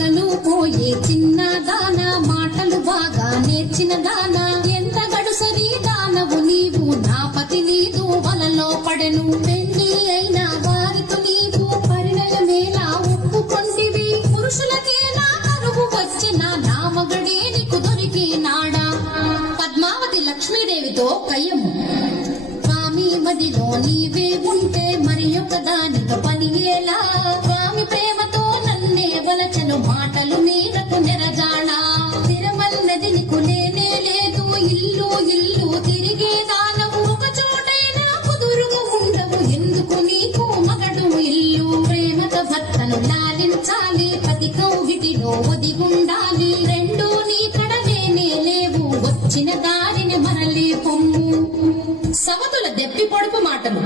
పగలు పోయే చిన్న దాన మాటలు బాగా నేర్చిన దాన ఎంత గడుసరి దానవు నీవు నా పతి నీదు వలలో పడెను పెళ్లి అయిన వారితో నీవు పరిణయమేలా ఒప్పుకొంటివి పురుషులకేలా కరువు వచ్చిన నా మగడే నీకు దొరికినాడా పద్మావతి లక్ష్మీదేవితో కయ్యము స్వామి మదిలో నీవే ఉంటే మరి ఒక దానితో పని ఎలా స్వామి ప్రేమతో నన్నే వలచను మాటలు మీరకు నెరజాడా స్థిరమన్నది నీకు లేనే లేదు ఇల్లు ఇల్లు తిరిగే దానవు ఒక చోటైనా కుదురుగా ఉండవు ఎందుకు నీకు మగడు ఇల్లు ప్రేమతో భర్తను లాలించాలి పతి కౌగిటిలో ఒదిగుండాలి రెండు నీ కడలేనే లేవు వచ్చిన దారిని మరలి పొమ్ము సమతుల దెప్పి పొడుపు మాటలు